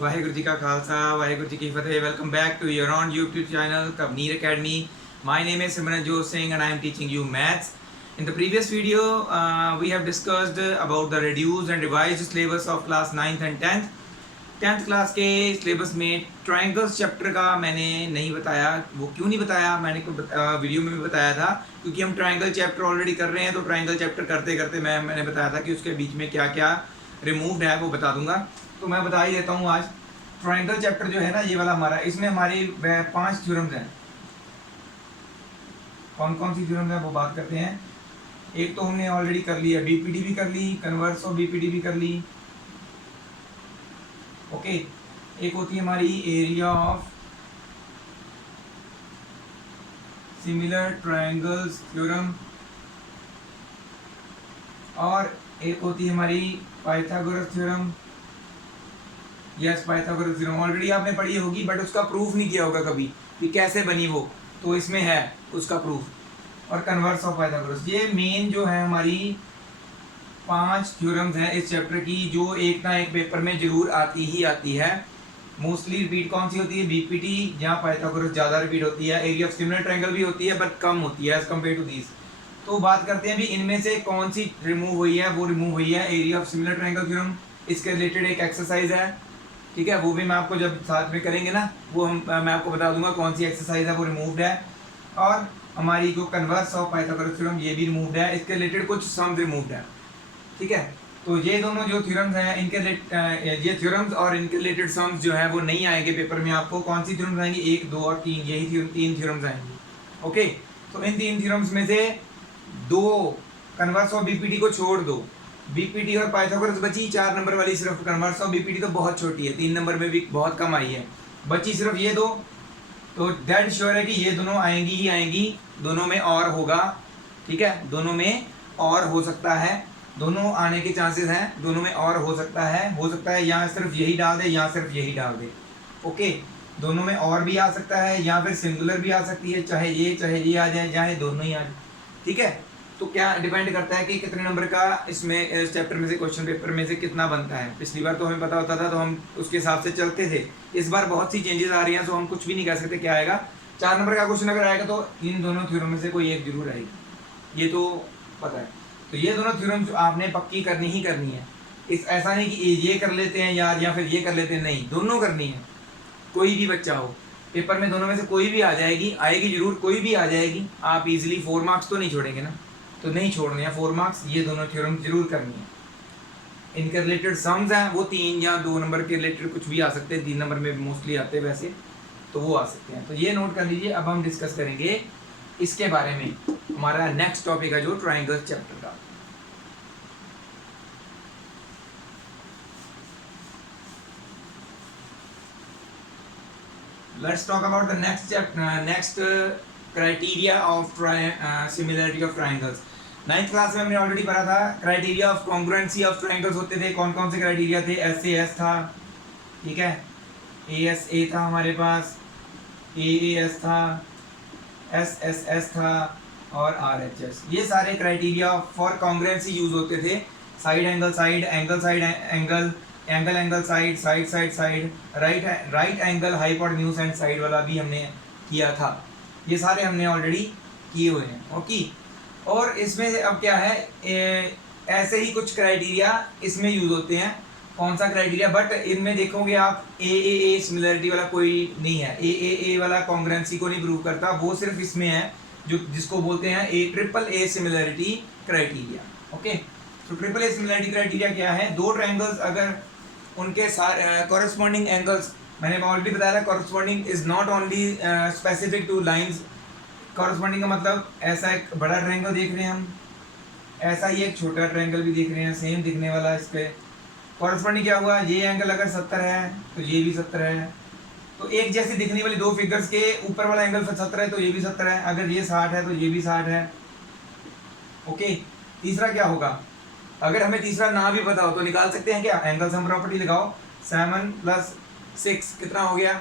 वाहेगुरु जी का खालसा वाहेगुरु जी की फतेह। Welcome back to your on YouTube channel Kavneer Academy. My name is Simranjot Singh and I am teaching you maths. In the previous video we have discussed about the reduced and revised syllabus of class 9th and 10th. 10th class के syllabus में triangles chapter का मैंने नहीं बताया। वो क्यों नहीं बताया, मैंने वीडियो में भी बताया था क्योंकि हम ट्रायंगल चैप्टर ऑलरेडी कर रहे हैं। तो ट्रायंगल चैप्टर करते करते मैंने बताया था कि उसके बीच में क्या क्या रिमूव्ड है वो बता दूंगा। तो मैं बता ही देता हूँ आज। ट्रायंगल चैप्टर जो है ना, ये वाला हमारा, इसमें हमारी 5 थ्योरम्स हैं। कौन कौन सी थ्योरम्स हैं वो बात करते हैं। एक तो हमने ऑलरेडी कर लिया, बीपीडी भी कर ली, कन्वर्स ऑफ बीपीडी भी कर ली। ओके, एक होती है हमारी area of similar triangles theorem, और एक होती है हमारी Pythagoras theorem. Yes, Pythagoras theorem already आपने पढ़ी होगी, बट उसका प्रूफ नहीं किया होगा कभी कि कैसे बनी वो, तो इसमें है उसका प्रूफ। और कन्वर्स ऑफ पाइथागोरस, ये मेन जो है हमारी 5 थ्योरम्स हैं इस चैप्टर की, जो एक ना एक पेपर में जरूर आती ही आती है। मोस्टली रिपीट कौन सी होती है? बीपीटी, जहाँ पाइथागोरस ज़्यादा रिपीट होती है। एरिया ऑफ सिमिलर ट्रायंगल भी होती है बट कम होती है एज कम्पेयर टू दीज। तो बात करते हैं भी इनमें से कौन सी रिमूव हुई है। वो रिमूव हुई है area of similar triangle theorem. इसके रिलेटेड एक एक्सरसाइज है, ठीक है, वो भी मैं आपको जब साथ में करेंगे ना, वो मैं आपको बता दूंगा कौन सी एक्सरसाइज है वो रिमूव्ड है। और हमारी जो कन्वर्स ऑफ पाइथागोरस थ्योरम, ये भी रिमूव्ड है। इसके रिलेटेड कुछ सम रिमूव्ड है, ठीक है। तो ये दोनों जो थ्योरम्स हैं, इनके ये थ्योरम्स और इनके रिलेटेड सम्स जो है वो नहीं आएंगे पेपर में। आपको कौन सी थ्योरम्स आएंगी? 1, 2 और 3, यही 3 थ्योरम्स आएंगी। ओके, तो इन 3 थ्योरम्स में से 2 कन्वर्स ऑफ बीपीटी को छोड़ दो, बीपीटी और पाइथागोरस बची 4 नंबर वाली सिर्फ। कन्वर्स ऑफ बीपीटी तो बहुत छोटी है, 3 नंबर में भी बहुत कम आई है, बची सिर्फ ये 2। तो डेड श्योर है कि ये दोनों आएंगी ही आएंगी, दोनों में और होगा, ठीक है, दोनों में और हो सकता है, दोनों आने के चांसेस हैं, दोनों में और हो सकता है या सिर्फ यही डाल दे या सिर्फ यही डाल दे। ओके, दोनों में और भी आ सकता है या फिर सिंगुलर भी आ सकती है, चाहे ये आ जाए, चाहे दोनों ही आ जाए, ठीक है। तो क्या डिपेंड करता है कि कितने नंबर का इसमें इस चैप्टर में से क्वेश्चन पेपर में से कितना बनता है। पिछली बार तो हमें पता होता था तो हम उसके हिसाब से चलते थे। इस बार बहुत सी चेंजेस आ रही हैं, तो हम कुछ भी नहीं कह सकते क्या आएगा। 4 नंबर का क्वेश्चन अगर आएगा तो इन दोनों थ्योरम में से कोई एक जरूर आएगी, ये तो पता है। तो ये दोनों थ्योरम आपने पक्की करनी ही करनी है। इस ऐसा नहीं कि ये कर लेते हैं यार या फिर ये कर लेते हैं, नहीं, दोनों करनी है। कोई भी बच्चा हो, पेपर में दोनों में से कोई भी आ जाएगी, आएगी जरूर, कोई भी आ जाएगी। आप इजीली 4 मार्क्स तो नहीं छोड़ेंगे ना, तो नहीं छोड़ने हैं 4 मार्क्स, ये दोनों थ्योरम जरूर करनी है। इनके रिलेटेड सम्स हैं वो 3 या 2 नंबर के रिलेटेड कुछ भी आ सकते हैं, 3 नंबर में मोस्टली आते हैं वैसे, तो वो आ सकते हैं। तो ये नोट कर लीजिए। अब हम डिस्कस करेंगे इसके बारे में, हमारा नेक्स्ट टॉपिक है जो ट्रायंगल चैप्टर का। Let's talk about the next criteria of similarity of triangles. 9th class में हमने ऑलरेडी पढ़ा था criteria of congruency of triangles होते थे। कौन कौन से क्राइटेरिया थे? SAS था, ठीक है, ASA था हमारे पास, AAS था, SSS था और RHS। ये सारे क्राइटेरिया फॉर कॉन्ग्रुएंसी यूज होते थे। Side angle side, angle side angle, angle angle side, side side side, right angle, hypotenuse and side वाला भी हमने किया था। ये सारे हमने ऑलरेडी किए हुए हैं। ओके, और इसमें से अब क्या है, ऐसे ही कुछ क्राइटेरिया इसमें यूज होते हैं। कौन सा क्राइटेरिया? बट इनमें देखोगे आप AAA सिमिलरिटी वाला कोई नहीं है। AAA वाला कॉन्ग्रुएंसी को नहीं प्रूव करता, वो सिर्फ इसमें है जो जिसको बोलते हैं AAA सिमिलरिटी क्राइटेरिया। ओके, तो AAA सिमिलरिटी क्राइटेरिया क्या है? 2 ट्रायंगल्स अगर उनके कॉरेस्पॉन्डिंग एंगल्स, मैंने ऑलरेडी बताया था, corresponding is not only specific two lines. Corresponding का मतलब ऐसा एक बड़ा ट्रायंगल देख रहे हैं हम, ऐसा ही एक छोटा ट्रायंगल भी देख रहे हैं, सेम दिखने वाला। इस पे कॉरेस्पॉन्डिंग क्या हुआ? ये एंगल अगर 70 है तो ये भी 70 है। तो एक जैसी दिखने वाली 2 फिगर्स के ऊपर वाला एंगल 70 है तो ये भी 70 है। अगर ये 60 है तो ये भी 60 है। ओके, तीसरा क्या होगा? अगर हमें तीसरा ना भी पता हो तो निकाल सकते हैं क्या? एंगल सम प्रॉपर्टी लगाओ, 7 + 6 कितना हो गया?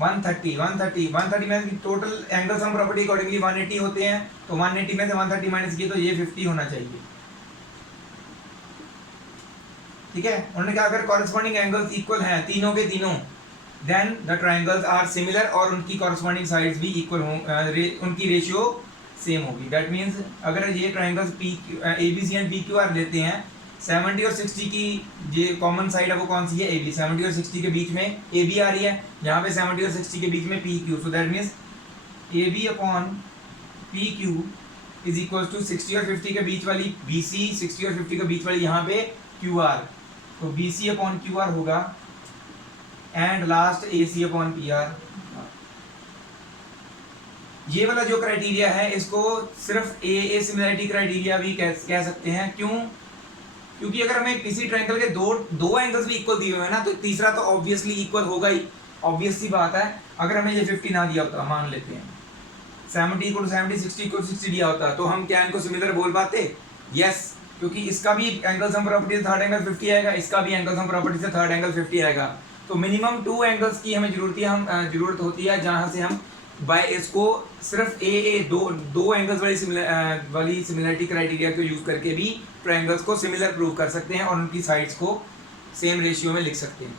130। 130 में total angle sum property accordingly 180 होते हैं, तो 180 में से 130 माइनस किए तो ये 50 होना चाहिए। ठीक है, उन्होंने कहा अगर कॉरेस्पॉन्डिंग एंगल्स इक्वल हैं तीनों के तीनों, then the triangles are similar और उनकी कॉरेस्पॉन्डिंग साइड्स भी इक्वल हों, उनकी रेशियो सेम होगी। दैट मीन्स अगर ये triangles P A B C and P Q R लेते हैं, 70 और 60 की जो कॉमन साइड है वो कौन सी है, ए बी। 70 और 60 के बीच में ए बी आ रही है, यहाँ पे 70 और 60 के बीच में P Q. So that means A B upon P Q is equal to 60 और 50 के बीच वाली बी सी, 60 और 50 के बीच वाली यहाँ पे क्यू आर, तो B C upon Q R होगा and last A C upon P R. ये वाला जो क्राइटेरिया है इसको सिर्फ ए सिमिलरिटी क्राइटेरिया भी कह सकते हैं। क्यों? क्योंकि अगर हमें किसी ट्रायंगल के दो एंगल्स भी इक्वल दिए हुए हैं ना, तो तीसरा तो ऑब्वियसली इक्वल होगा ही, ऑब्वियस सी बात है। अगर हमें ये 50 ना दिया होता, मान लेते हैं 70 = 70, 60 = 60 दिया होता, तो हम क्या इनको सिमिलर बोल पाते? यस, क्योंकि इसका भी एंगल सम प्रॉपर्टी से थर्ड एंगल 50 आएगा, इसका भी एंगल सम प्रॉपर्टी से थर्ड एंगल 50 आएगा। तो मिनिमम 2 एंगल्स की हमें जरूरत होती है जहां से हम बाय इसको सिर्फ दो एंगल्स वाली सिमिलरिटी क्राइटेरिया को यूज करके भी ट्रायंगल्स को सिमिलर प्रूव कर सकते हैं और उनकी साइड्स को सेम रेशियो में लिख सकते हैं।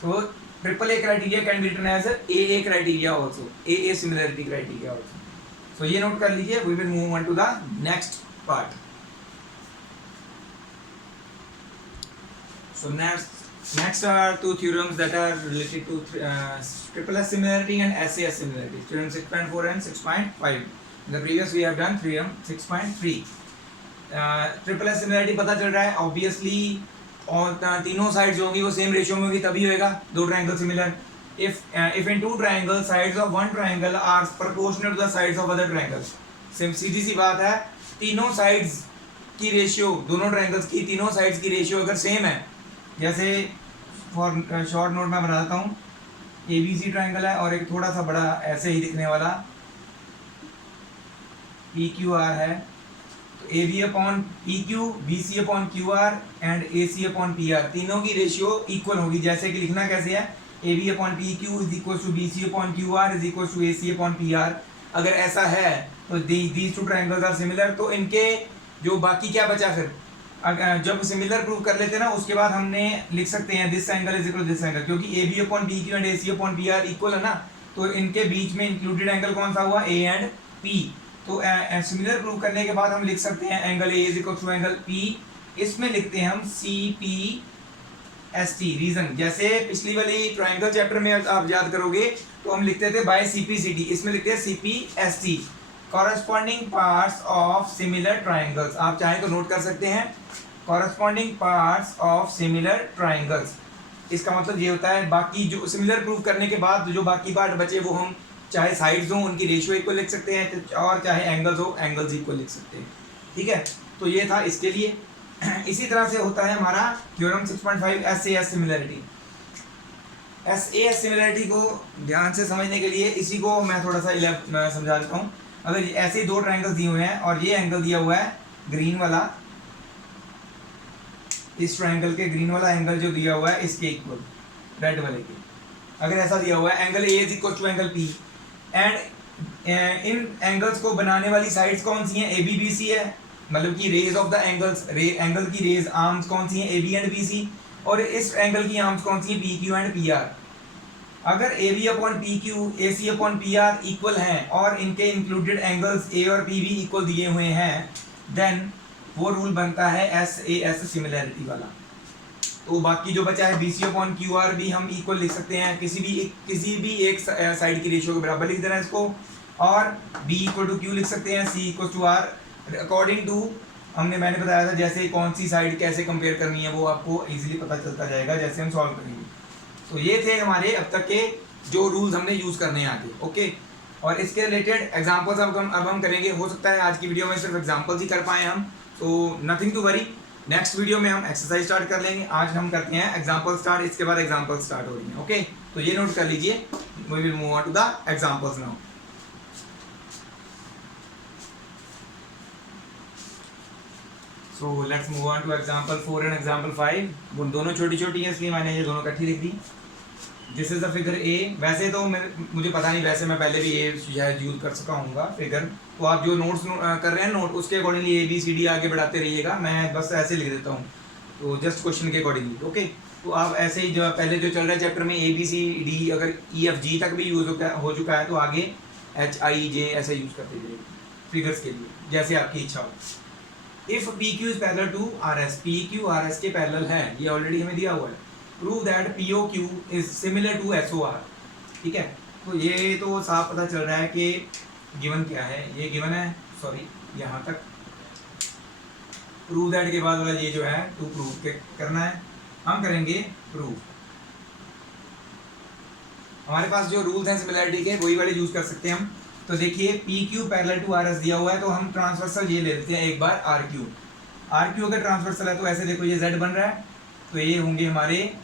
तो triple A criteria can be written as A criteria also, A similarity criteria also. So ये नोट कर लीजिए। We will move on to the next part. So next are two theorems that are related to triple S similarity and SAS similarity. Theorem 6.4 and 6.5. In the previous we have done theorem 6.3. Triple S similarity पता चल रहा है obviously, और तीनों sides होंगी वो same ratio में होगी तभी होएगा दो triangle similar. If in two triangles sides of one triangle are proportional to the sides of other triangles. सीधी सी बात है, तीनों sides की रेशियो, दोनों ट्रायंगल्स की तीनों साइड्स की रेशियो अगर सेम है, जैसे फॉर शॉर्ट नोट में बना देता हूँ, ए बी सी ट्राइंगल है और एक थोड़ा सा बड़ा ऐसे ही दिखने वाला पी क्यू आर है, तो A B upon P Q, B C upon Q R and A C upon P R, तीनों की रेशियो इक्वल होगी। जैसे कि लिखना कैसे है, A B upon P Q is equal to B C upon Q R is equal to A C upon P R. अगर ऐसा है तो these two triangles are similar. तो इनके जो बाकी क्या बचा फिर, जब सिमिलर प्रूव कर लेते हैं ना, उसके बाद हमने लिख सकते हैं this angle is equal to this angle, क्योंकि A B upon B Q and A C upon P R equal है ना, तो इनके बीच में इंक्लूडेड एंगल कौन सा हुआ, ए एंड पी। तो सिमिलर प्रूव करने के बाद हम लिख सकते हैं angle A is equal to angle P, इसमें लिखते हैं हम C P S T. Reason, जैसे पिछली वाली ट्राइंगल चैप्टर में आप याद करोगे तो हम लिखते थे by C P C T, इसमें लिखते हैं C P S T, corresponding parts of similar triangles. आप चाहें तो नोट कर सकते हैं corresponding parts of similar triangles. इसका मतलब ये होता है बाकी जो सिमिलर प्रूव करने के बाद जो बाकी पार्ट बचे वो हम चाहे साइड्स हो उनकी रेशियो इक्वल लिख सकते हैं, और चाहे एंगल्स हो एंगल्स इक्वल लिख सकते हैं। ठीक है, तो ये था इसके लिए। इसी तरह से होता है हमारा theorem 6.5 SAS similarity. SAS similarity को ध्यान से समझने के लिए इसी को मैं थोड़ा सा समझा देता हूँ। अगर ऐसे दो ट्रायंगल्स दिए हुए हैं और ये एंगल दिया हुआ है ग्रीन वाला, इस ट्रायंगल के ग्रीन वाला एंगल जो दिया हुआ है इसके इक्वल रेड वाले के, अगर ऐसा दिया हुआ है angle A is equal to angle P, and इन एंगल्स को बनाने वाली साइड्स कौन सी हैं, ए बी बी सी है, मतलब कि rays of the angles, angle की रेज आर्म्स कौन सी हैं, A B and B C, और इस एंगल की आर्म्स कौन सी हैं, P Q and P R. अगर A B upon P Q, A C upon P R equal हैं और इनके इंक्लूडेड एंगल्स ए और पी भी इक्वल दिए हुए हैं, देन वो रूल बनता है एस ए एस सिमिलरिटी वाला। तो बाकी जो बचा है B C upon Q R भी हम इक्वल लिख सकते हैं, किसी भी एक साइड की रेशियो के बराबर लिख देना है इसको, और बी इक्वल टू क्यू लिख सकते हैं, C equal to R according to मैंने बताया था जैसे कौन सी साइड कैसे कंपेयर करनी है वो आपको इजीली पता चलता जाएगा जैसे हम सॉल्व करेंगे। तो ये थे हमारे अब तक के जो रूल्स हमने यूज़ करने हैं आगे। ओके, और इसके रिलेटेड एग्जांपल्स अब हम करेंगे। हो सकता है आज की वीडियो में सिर्फ एग्जांपल्स ही कर पाए हम, तो nothing to worry, next video में हम एक्सरसाइज स्टार्ट कर लेंगे। आज हम करते हैं एग्जांपल स्टार्ट, इसके बाद एग्जांपल स्टार्ट हो रही हैं। ओके, तो ये नोट कर लीजिए। We will move on to the examples now. So let's move on to example 4 and example 5। वो दोनों छोटी छोटी हैं इसलिए मैंने ये दोनों इकट्ठी लिख दी। This is the figure A. वैसे तो मुझे पता नहीं, वैसे मैं पहले भी ए शायद यूज कर सका हूँगा फिगर, तो आप जो नोट्स कर रहे हैं नोट उसके accordingly A B C D आगे बढ़ाते रहिएगा, मैं बस ऐसे लिख देता हूँ। तो जस्ट क्वेश्चन के अकॉर्डिंगली। ओके, तो आप ऐसे ही जो पहले जो चल रहा है चैप्टर में ABCD, अगर EFG तक भी यूज हो चुका है तो आगे HIJ ऐसा यूज करते जाइए फिगर्स के लिए, जैसे आपकी इच्छा हो। If PQ is parallel to RS, PQ RS के पैरेलल है, ये ऑलरेडी हमें दिया हुआ है। Prove that POQ is similar to SOR। ठीक है, तो ये तो साफ पता चल रहा है कि गिवन क्या है, ये गिवन है, सॉरी यहाँ तक प्रूव दैट के बाद वाला ये जो है टू प्रूव के करना है, हम करेंगे प्रूव। हमारे पास जो रूल्स हैं सिमिलरिटी के वही वाले यूज कर सकते हैं हम। तो देखिए PQ पैरेलल टू RS दिया हुआ है, तो हम ट्रांसवर्सल ये ले लेते हैं एक बार RQ अगर ट्रांसवर्सल है तो ऐसे देखो ये Z बन रहा है, तो ये होंगे हमारे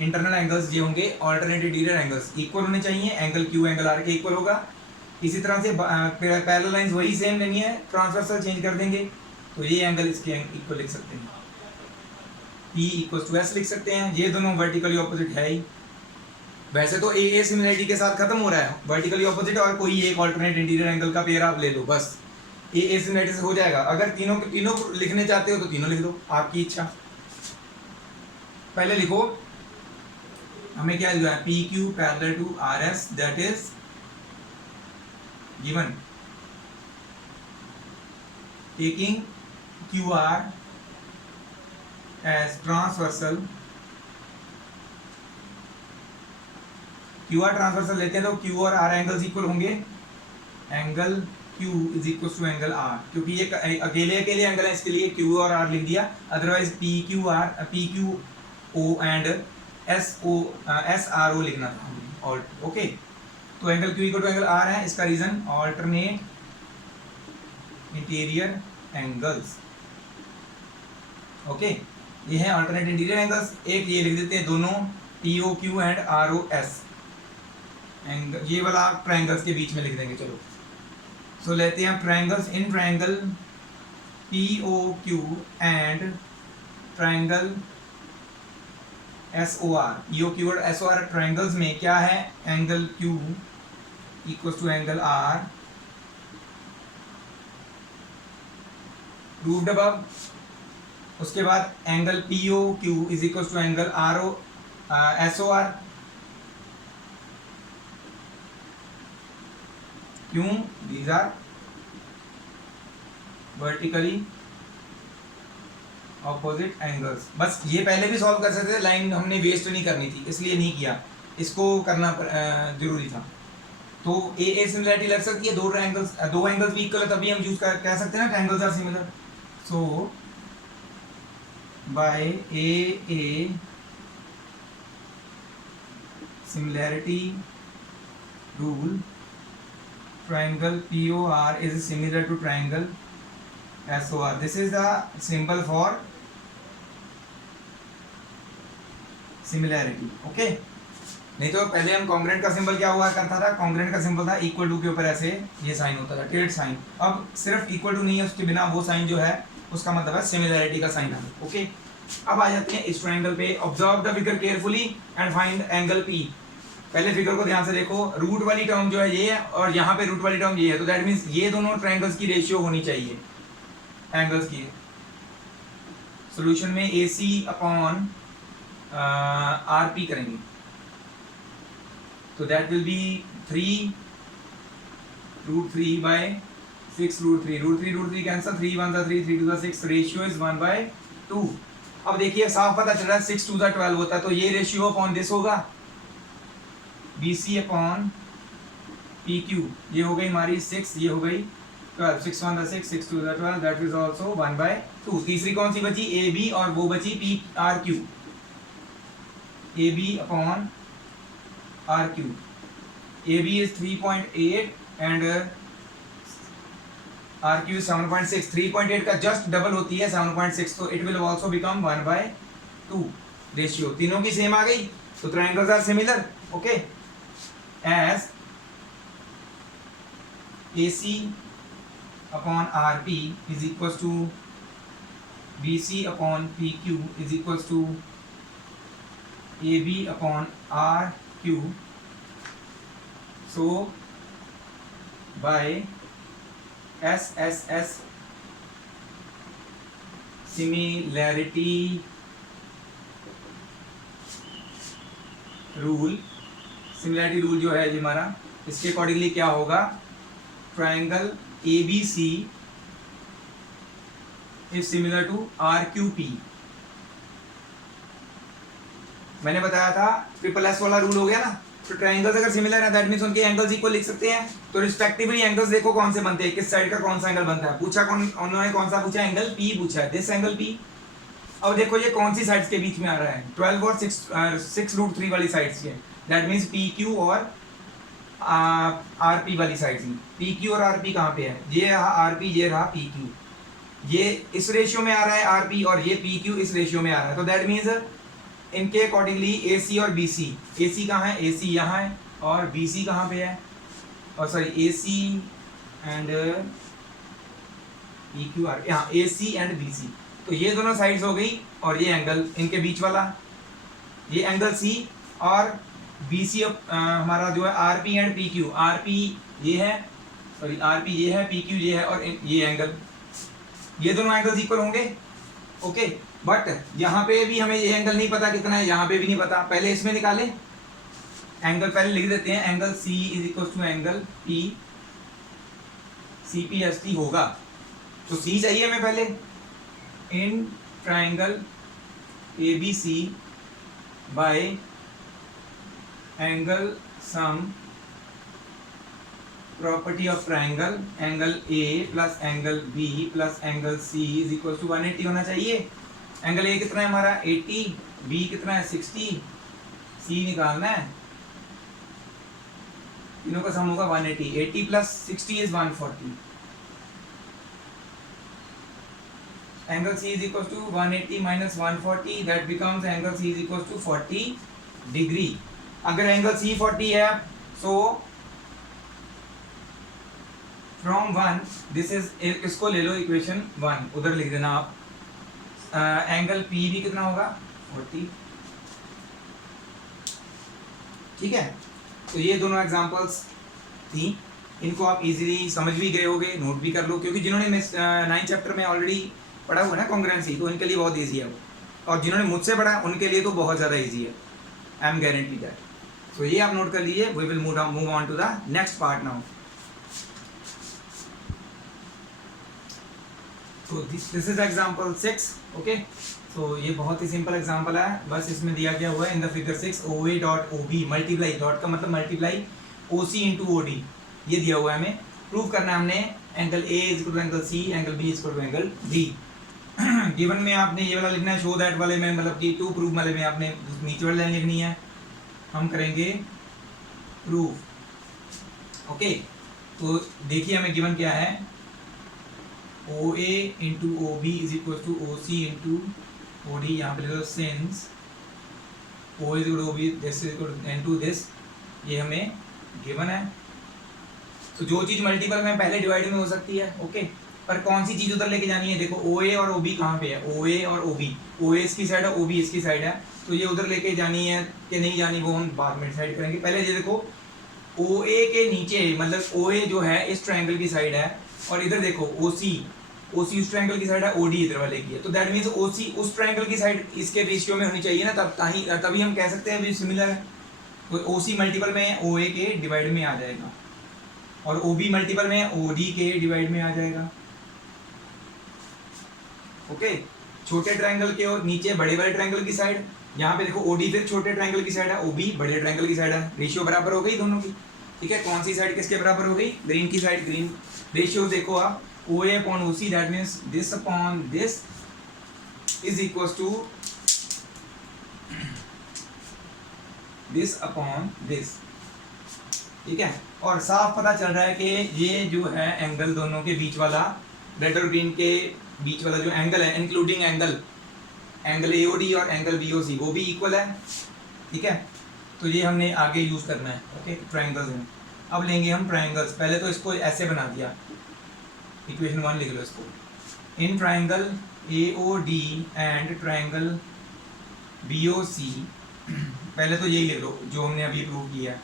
इंटरनल एंगल्स, ये होंगे ऑल्टरनेट इंटीरियर एंगल्स, इक्वल होने चाहिए, एंगल Q एंगल R के इक्वल होगा। इसी तरह से पैरेलल लाइंस वही सेम लेनी है, ट्रांसवर्सल चेंज कर देंगे, तो ये एंगल इसके इक्वल लिख सकते हैं, P इक्वल टू S लिख सकते हैं। ये दोनों वर्टिकली ऑपोजिट है ही, वैसे तो ए सिमिलरिटी के साथ खत्म हो रहा है, वर्टिकली ऑपोजिट और कोई एक ऑल्टरनेट इंटीरियर एंगल का पेयर आप ले लो, बस ए सिमिलरिटी से हो जाएगा। अगर तीनों के तीनों लिखने चाहते हो तो तीनों लिख दो, आपकी इच्छा। पहले लिखो, हमें क्या दिया है, PQ parallel to RS that is given, taking QR as transversal, QR transversal लेते हैं तो Q और R एंगल्स इक्वल होंगे, angle Q is equal to angle R, क्योंकि ये अकेले एंगल है इसके लिए Q और R लिख दिया, अदरवाइज PQO एंड SRO लिखना था। और ओके, तो angle Q equal to angle R है, इसका reason alternate interior angles. Okay, ये है ऑल्टरनेट इंटीरियर एंगल्स। एक ये लिख देते हैं दोनों POQ एंड ROS एंगल, ये वाला ट्रायंगल्स के बीच में लिख देंगे। चलो सो लेते हैं triangles, in triangle POQ and triangle SOR, POQ और SOR ट्रायंगल्स में क्या है, angle Q equals to angle R, proved above. उसके बाद angle POQ is equals to angle SOR, क्यों, these are vertically opposite angles. बस ये पहले भी सॉल्व कर सकते थे, लाइन हमने वेस्ट नहीं करनी थी इसलिए नहीं किया, इसको करना जरूरी था। तो ए सिमिलरिटी लग सकती है, दो एंगल्स भी इक्वल है तभी हम यूज कह सकते हैं ना triangles are similar. So by a similarity rule, triangle POR is similar to triangle SOR. This is the symbol for similarity. Okay? नहीं तो पहले हम कॉन्ग्रेंट का सिंबल क्या हुआ करता था, कॉन्ग्रेंट का सिंबल था इक्वल टू के ऊपर ऐसे ये साइन होता था, टिल्ट साइन। अब सिर्फ इक्वल टू नहीं है, उसके बिना वो साइन जो है उसका मतलब है सिमिलरिटी का साइन है। ओके, अब आ जाते हैं इस ट्रायंगल पे। Observe the figure carefully and find angle P। पहले फिगर को ध्यान से देखो, रूट वाली टर्म जो है ये है और यहाँ पे रूट वाली टर्म ये है, तो दैट मीन्स ये दोनों ट्रायंगल्स की रेशियो होनी चाहिए एंगल्स की। सॉल्यूशन में AC अपॉन RP करेंगे, तो that will be 3 √3 by 6 √3 cancel, 3 1 3 3 2 6, ratio is 1/2। अब देखिए साफ पता चल रहा है 6 2 12 होता है, तो ये रेशियो अपॉन दिस होगा BC अपॉन PQ, ये हो गई हमारी 6, ये हो गई 12, 6 1 6 6 2 12, दैट इज आल्सो 1/2। तीसरी कौन सी बची, AB, और वो बची PRQ, AB upon RQ। AB is 3.8 and RQ is 7.6। 3.8 का जस्ट डबल होती है 7.6, तो it will also become 1/2। Ratio तीनों की सेम आ गई, तो triangles are similar. Okay, as AC upon RP is equals to BC upon PQ is equals to AB upon RQ. So by SSS similarity rule, similarity rule जो है ये हमारा, इसके अकॉर्डिंगली क्या होगा, triangle ABC is similar to RQP। मैंने बताया था SSS वाला रूल हो गया ना, तो ट्राइंगल्स अगर सिमिलर है दैट मींस उनके एंगल्स इक्वल लिख सकते हैं। तो रिस्पेक्टिवली एंगल्स देखो कौन से बनते हैं, किस साइड का कौन सा एंगल बनता है। पूछा कौन, उन्होंने कौन सा पूछा, एंगल P पूछा है, दिस एंगल P। अब देखो ये कौन सी साइड्स के बीच में आ रहा है, 12 और 6√3 वाली साइड्स के, दैट मींस PQ और RP वाली साइड्स में। PQ और RP कहाँ पे है, ये रहा RP, ये रहा PQ, ये इस रेशियो में आ रहा है RP, और ये PQ इस रेशियो में आ रहा है। तो दैट मीन्स इनके अकॉर्डिंगली AC और BC, AC कहाँ है, AC यहाँ है, और BC कहाँ पे है, और सॉरी AC एंड PQR, यहाँ AC एंड BC। तो ये दोनों साइड्स हो गई, और ये एंगल इनके बीच वाला, ये एंगल C, और BC हमारा जो है RP एंड PQ, RP ये है, सॉरी RP ये है, PQ ये है, और ये एंगल, ये दोनों एंगल्स इक्वल होंगे। ओके, बट यहाँ पे भी हमें ये एंगल नहीं पता कितना है, यहाँ पे भी नहीं पता, पहले इसमें निकाले, एंगल पहले लिख देते हैं, angle C is equal to angle P CPST होगा। तो C चाहिए हमें पहले, in triangle ABC by angle sum property of triangle, angle A plus angle B plus angle C is equal to 180 होना चाहिए। एंगल A कितना है हमारा 80, B कितना है 60, C निकालना है, तीनों का सम होगा 180, 80 plus 60 is 140, angle C is equal to 180 minus 140, that becomes angle C is equal to 40 degree. अगर एंगल C 40 है, सो फ्रॉम 1 दिस इज, इसको ले लो इक्वेशन 1, उधर लिख देना आप, एंगल P भी कितना होगा 40, ठीक है। तो ये दोनों एग्जांपल्स थी, इनको आप इजीली समझ भी गए होगे, नोट भी कर लो, क्योंकि जिन्होंने 9th चैप्टर में ऑलरेडी पढ़ा हुआ है ना कॉन्ग्रुएंसी, तो इनके लिए बहुत ईजी है वो, और जिन्होंने मुझसे पढ़ा उनके लिए तो बहुत ज़्यादा ईजी है, आई एम गारंटी दैट। तो ये आप नोट कर लीजिए, we will move on to the next part now. तो दिस इज एग्जांपल 6, ओके। तो ये बहुत ही सिंपल एग्जांपल है, बस इसमें दिया गया हुआ है in the figure 6 OA dot OB multiply, dot का मतलब मल्टीप्लाई OC इंटू OD, ये दिया हुआ है, हमें प्रूव करना है हमने angle A is equal to angle C, angle B is equal to angle D। Given में आपने ये वाला लिखना है, शो दैट वाले में, मतलब कि टू प्रूव वाले में आपने नीचे वाली लाइन लिखनी है, हम करेंगे प्रूफ। ओके, तो देखिए हमें गिवन क्या है, OA into OB is equal to OC into OD, यहाँ पे लिखो since O is equal to OB this is equal to into this, ये हमें गिवन है। तो जो चीज़ मल्टीपल में पहले डिवाइड में हो सकती है, ओके, पर कौन सी चीज़ उधर लेके जानी है, देखो OA और OB कहाँ पे है, OA और OB, OA इसकी साइड है, OB इसकी साइड है, तो ये उधर लेके जानी है कि नहीं जानी वो हम बाद में डिसाइड करेंगे। पहले ये देखो OA के नीचे, मतलब OA जो है इस ट्रायंगल की साइड है, और इधर देखो OC उस ट्रायंगल की साइड है, OD इधर वाले की है, तो दैट मीन्स OC उस ट्रायंगल की साइड इसके रेशियो में होनी चाहिए ना, तभी हम कह सकते हैं भी सिमिलर है। तो OC मल्टीपल में OA के डिवाइड में आ जाएगा, और OB मल्टीपल में OD के डिवाइड में आ जाएगा। ओके, छोटे ट्रायंगल के और नीचे बड़े वाले ट्रायंगल की साइड, यहाँ पे देखो OD फिर छोटे ट्रायंगल की साइड है, OB बड़े ट्रायंगल की साइड है, रेशियो बराबर हो गई दोनों की, ठीक है। कौन सी साइड किसके बराबर हो गई, ग्रीन की साइड, ग्रीन। रेशियो देखो आप, OA upon OC, that means this upon this is equal to this upon this, ठीक है। और साफ पता चल रहा है कि ये जो है एंगल दोनों के बीच वाला, रेड और ग्रीन के बीच वाला जो एंगल है, इंक्लूडिंग एंगल AOD और एंगल BOC, वो भी इक्वल है, ठीक है। तो ये हमने आगे यूज़ करना है, ओके, ट्रायंगल्स में। अब लेंगे हम ट्रायंगल्स, पहले तो इसको ऐसे बना दिया, इक्वेशन 1 लिख लो इसको, in triangle AOD and triangle BOC, पहले तो यही लिख लो जो हमने अभी प्रूव किया है,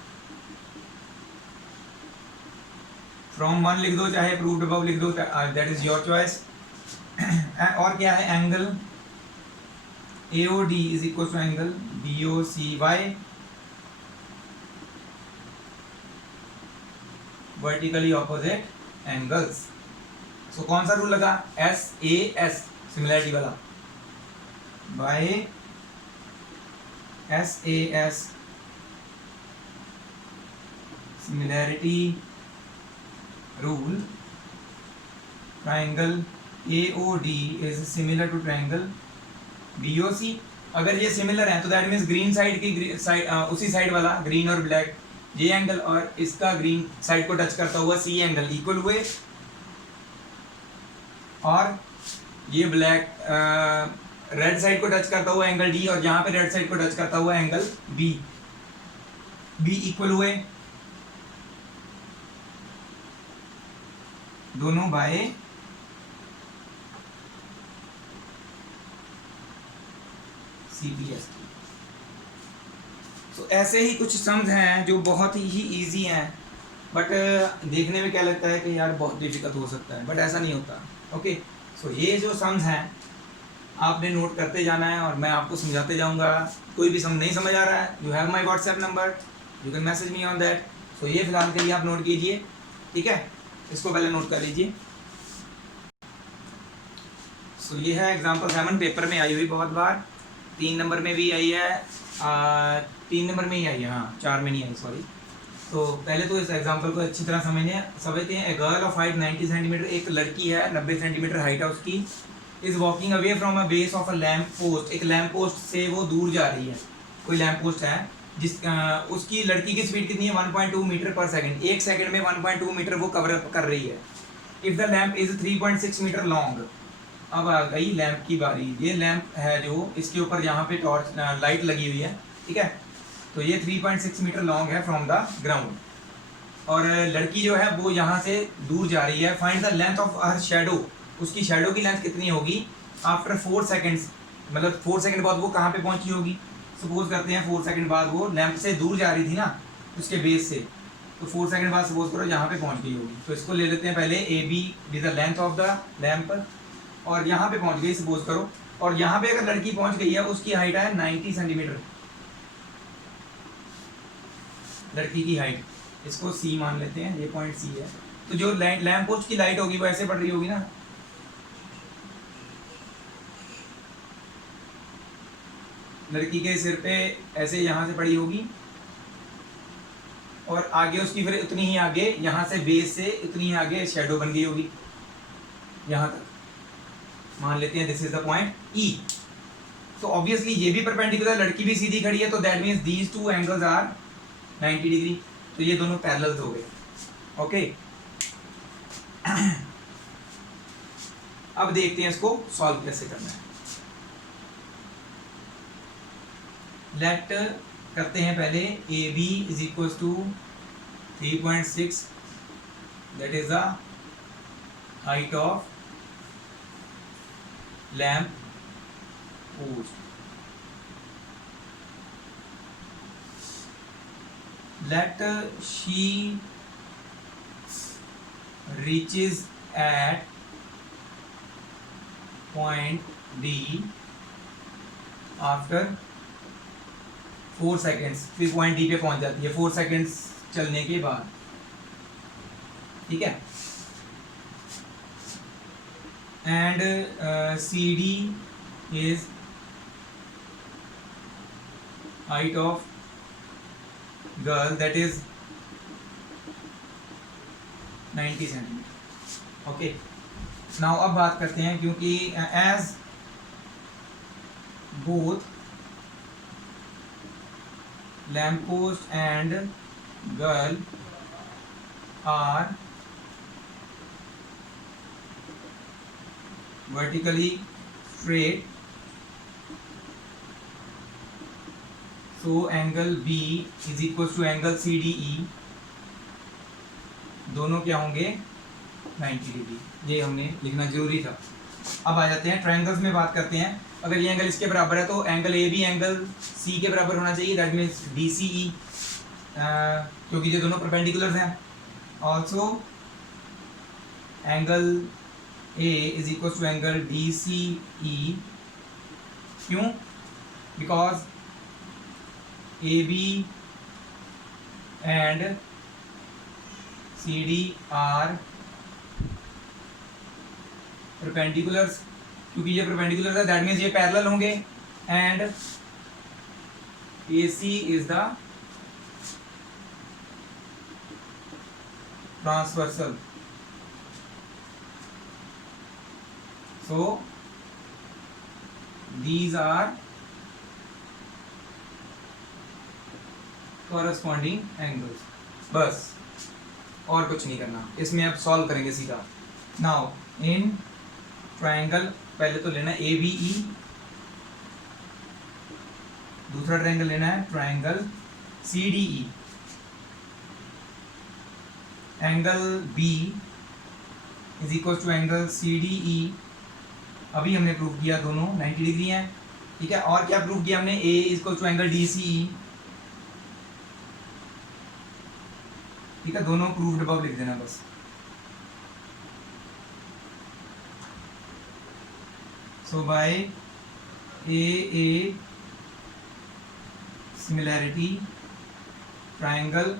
फ्रॉम 1 लिख दो, चाहे प्रूव्ड अबव लिख दो, दैट इज योर चॉइस। और क्या है, angle AOD is equal to angle BOC, why vertically opposite angles. So कौन सा रूल लगा? SAS सिमिलरिटी वाला, by SAS similarity rule triangle AOD is similar to triangle BOC। अगर ये सिमिलर है तो दैट मीन्स ग्रीन साइड की side उसी साइड वाला ग्रीन और ब्लैक ये एंगल और इसका ग्रीन साइड को टच करता हुआ C एंगल इक्वल हुए, और ये ब्लैक रेड साइड को टच करता हुआ एंगल D और यहाँ पे रेड साइड को टच करता हुआ एंगल B इक्वल हुए, दोनों बाय CPS। तो ऐसे ही कुछ सम्स हैं जो बहुत ही इजी हैं, बट देखने में क्या लगता है कि यार बहुत डिफिकल्ट हो सकता है, बट ऐसा नहीं होता। ओके, सो ये जो सम्स हैं आपने नोट करते जाना है और मैं आपको समझाते जाऊंगा। कोई भी सम नहीं समझ आ रहा है, you have my WhatsApp number, you can message me on that. So ये फिलहाल के लिए आप नोट कीजिए, ठीक है, इसको पहले नोट कर लीजिए। सो ये है एग्जाम्पल 7, पेपर में आई हुई बहुत बार, 3 नंबर में भी आई है, 3 नंबर में ही आई है, हाँ 4 में नहीं आई, सॉरी। तो पहले तो इस एग्जांपल को अच्छी तरह समझते हैं। A girl of height 90 centimetre, एक लड़की है 90 सेंटीमीटर हाइट है उसकी, is walking away from a base of a lamp post, एक लैम्प पोस्ट से वो दूर जा रही है। कोई लैम्प पोस्ट है जिस उसकी लड़की की स्पीड कितनी है? 1.2 मीटर पर सेकंड, एक सेकंड में 1.2 मीटर वो कवर अप कर रही है। If the lamp is 3.6 metre long, अब आ गई लैंप की बारी। ये लैंप है जो इसके ऊपर यहाँ पे टॉर्च लाइट लगी हुई है, ठीक है। तो ये 3.6 मीटर लॉन्ग है फ्रॉम द ग्राउंड, और लड़की जो है वो यहाँ से दूर जा रही है। Find the length of her shadow, उसकी शैडो की लेंथ कितनी होगी आफ्टर 4 सेकेंड्स, मतलब 4 सेकंड बाद वो कहाँ पे पहुँची होगी। सपोज करते हैं 4 सेकंड बाद वो लैंप से दूर जा रही थी ना उसके बेस से, तो 4 सेकंड बाद सपोज करो यहाँ पे पहुँच गई होगी। तो इसको ले लेते हैं पहले AB is the length of the lamp, और यहाँ पे पहुँच गई सपोज करो, और यहाँ पे अगर लड़की पहुँच गई है उसकी हाइट है 90 सेंटीमीटर, लड़की की हाइट, इसको C मान लेते हैं, ये पॉइंट C है। तो जो लैंप पोस्ट की लाइट होगी वो ऐसे पड़ रही होगी ना, लड़की के सिर पे ऐसे यहाँ से पड़ी होगी, और आगे उसकी फिर उतनी ही आगे यहाँ से बेस से उतनी ही आगे शेडो बन गई होगी यहाँ तक, मान लेते हैं this is the point E। तो ऑब्वियसली ये भी परपेंडिकुलर, लड़की भी सीधी खड़ी है, तो that means these two angles are 90 degree, तो ये दोनों पैरेलल हो गए। ओके, अब देखते हैं इसको सॉल्व कैसे करना है। लेट करते हैं पहले AB is equal to 3.6, that is the height of lamp post. Let she reaches at point D after 4 seconds, फिर पॉइंट D पे पहुंच जाती है 4 seconds चलने के बाद, ठीक है। And CD is height of girl that is 90 centimetre. Okay, now अब बात करते हैं, क्योंकि as both lamp post and girl are vertically straight, so angle B is equal to angle CDE, दोनों क्या होंगे 90 डिग्री, ये हमने लिखना जरूरी था। अब आ जाते हैं ट्रायंगल्स में बात करते हैं। अगर ये एंगल इसके बराबर है तो एंगल AB एंगल C के बराबर होना चाहिए, दैट मीन्स DCE, क्योंकि ये दोनों परपेंडिकुलर हैं। Also angle A is equal to angle DCE, क्यों? Because AB and C D are perpendiculars, क्योंकि ये परपेंडिकुलर है दैट मीन्स ये पैरेलल होंगे, and A C is the transversal. So these are corresponding angles. बस और कुछ नहीं करना इसमें, अब सॉल्व करेंगे सीधा। नाउ इन ट्रायंगल पहले तो लेना ए बी ई, दूसरा ट्रायंगल लेना है triangle C D E. Angle B is equal to angle C D E, अभी हमने प्रूव किया दोनों 90 डिग्री हैं, ठीक है। और क्या प्रूव किया हमने, A is equal to angle D C E, ठीक है। दोनों प्रूव्ड अबव लिख देना बस। So by a similarity triangle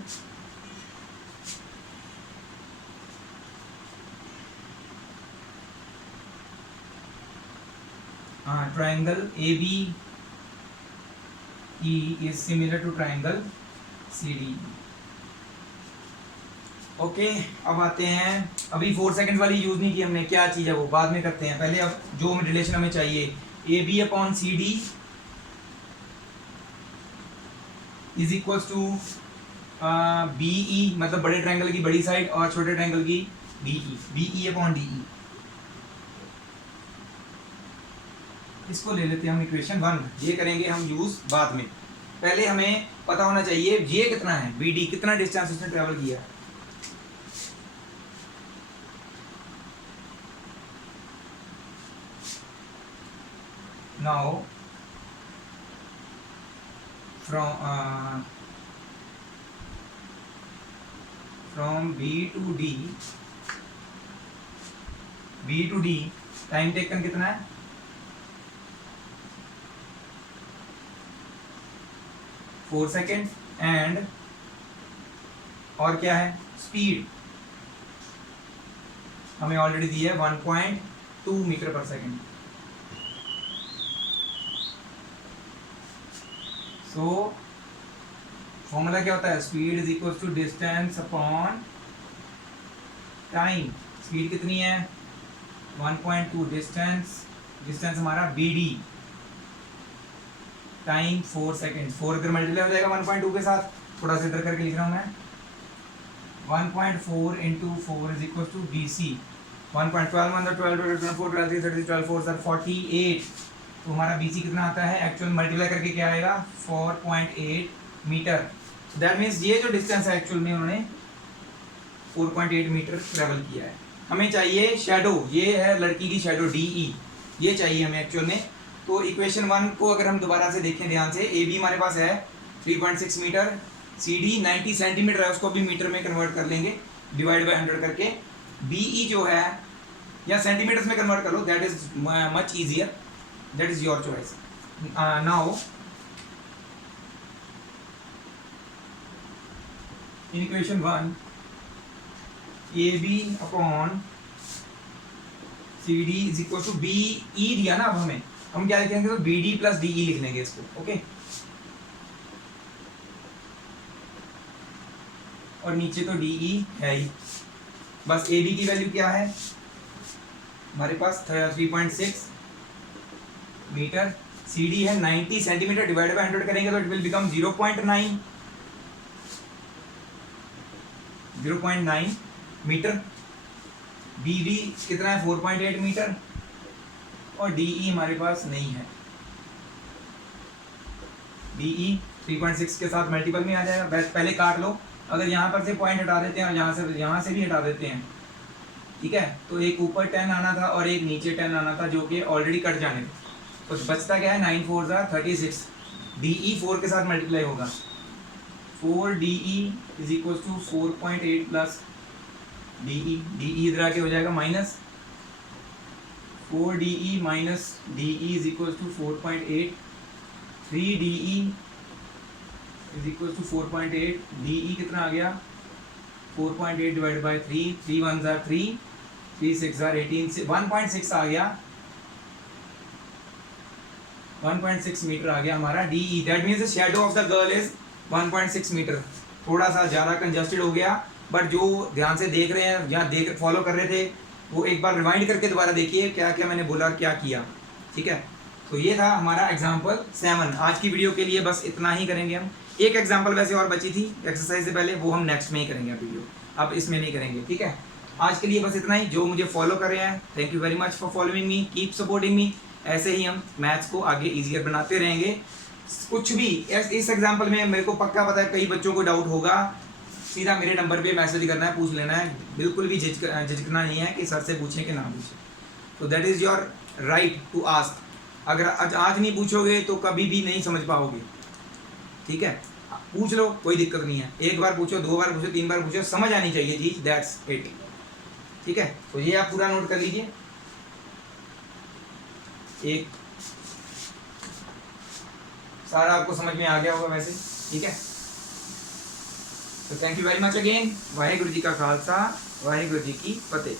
triangle ABE is similar to triangle CDE। Okay अब आते हैं, अभी 4 सेकंड वाली यूज नहीं की हमने, क्या चीज़ है वो बाद में करते हैं, पहले अब जो रिलेशन हमें चाहिए A B upon C D is equals to B E, मतलब बड़े ट्रायंगल की बड़ी साइड और छोटे ट्रायंगल की B E upon D E. इसको ले लेते हैं हम इक्वेशन 1, ये करेंगे हम यूज बाद में। पहले हमें पता होना चाहिए ये कितना है, बी डी कितना डिस्टेंस उसने ट्रेवल किया। Now from B to D time taken कितना है, फोर सेकेंड, एंड और क्या है स्पीड हमें ऑलरेडी दी है 1.2 मीटर पर सेकेंड। सो फॉर्मूला क्या होता है, speed is equal to distance upon time. Speed कितनी है 1.2, डिस्टेंस हमारा बी डी, टाइम 4 सेकेंड। 4 अगर मल्टीप्लाई हो जाएगा 1.2 के साथ, थोड़ा सा इधर करके लिख रहा हूँ मैं, 1.4 into 4 is equal to B C. 1.12 मतलब 12, 24, 12, 30, 12, 4 सर 48। तो हमारा बी सी कितना आता है, एक्चुअल मल्टीप्लाई करके क्या आएगा 4.8 मीटर। दैट मीन्स ये जो डिस्टेंस है एक्चुअल में उन्होंने 4.8 मीटर ट्रेवल किया है। हमें चाहिए शेडो, ये है लड़की की शेडो डी ई, ये चाहिए हमें एक्चुअल में। तो इक्वेशन 1 को अगर हम दोबारा से देखें ध्यान से, ए बी हमारे पास है 3.6 मीटर, सी डी 90 सेंटीमीटर है, उसको भी मीटर में कन्वर्ट कर लेंगे डिवाइड बाय 100 करके। बी ई जो है या सेंटीमीटर्स में कन्वर्ट कर लो, that is much easier, that is your choice. Now in equation 1 AB upon CD is equal to BE दिया ना, अब हम क्या लिखेंगे, तो BD प्लस DE लिख लेंगे इसको, ओके। और नीचे तो DE है ही, बस AB की वैल्यू क्या है हमारे पास 3.6 मीटर, CD है 90 सेंटीमीटर, डिवाइड बाय 100 करेंगे तो it will become 0.9 metre. BD कितना है 4.8 मीटर, और DE हमारे पास नहीं है। DE 3.6 के साथ मल्टीपल में आ जाएगा, पहले काट लो, अगर यहाँ पर से पॉइंट हटा देते हैं और यहाँ से भी हटा देते हैं, ठीक है, तो एक ऊपर 10 आना था और एक नीचे 10 आना था, जो कि ऑलरेडी कट जाने थे। तो बचता क्या है 9 4 36, DE 4 के साथ मल्टीप्लाई होगा, 4 DE is equal to 4.8 plus DE इधर आके हो जाएगा minus 4 DE minus DE is equal to 4.8, 3 DE is equal to 4.8, DE कितना आ गया 4.8 डिवाइड बाई 3, 3 1 जार 3, 3 6 जार 18 से 1.6 आ गया, 1.6 मीटर आ गया हमारा DE। That means the shadow of the girl is 1.6 metre. थोड़ा सा ज़्यादा कंजस्टेड हो गया, बट जो ध्यान से देख रहे हैं या देख फॉलो कर रहे थे वो एक बार रिवाइंड करके दोबारा देखिए क्या क्या मैंने बोला और क्या किया। ठीक है, तो ये था हमारा एग्जाम्पल 7। आज की वीडियो के लिए बस इतना ही करेंगे हम। एक एग्जाम्पल वैसे और बची थी एक्सरसाइज से पहले, वो हम नेक्स्ट में ही करेंगे वीडियो, अब इसमें नहीं करेंगे। ठीक है, आज के लिए बस इतना ही। जो मुझे फॉलो कर रहे हैं, thank you very much for following me, keep supporting me. ऐसे ही हम मैथ्स को आगे ईजियर बनाते रहेंगे। कुछ भी इस एग्जाम्पल में मेरे को पक्का पता है कई बच्चों को डाउट होगा, सीधा मेरे नंबर पे मैसेज करना है, पूछ लेना है, बिल्कुल भी झिझकना नहीं है कि सर से पूछें कि ना पूछें। तो that is your right to ask. अगर आज नहीं पूछोगे तो कभी भी नहीं समझ पाओगे। ठीक है, पूछ लो, कोई दिक्कत नहीं है। एक बार पूछो, 2 बार पूछो, 3 बार पूछो, समझ आनी चाहिए चीज, दैट्स इट। ठीक है, तो ये आप पूरा नोट कर लीजिए। एक सारा आपको समझ में आ गया होगा वैसे। ठीक है, तो thank you very much again. Waheguru ji का खालसा, वाहेगुरु जी की फतेह।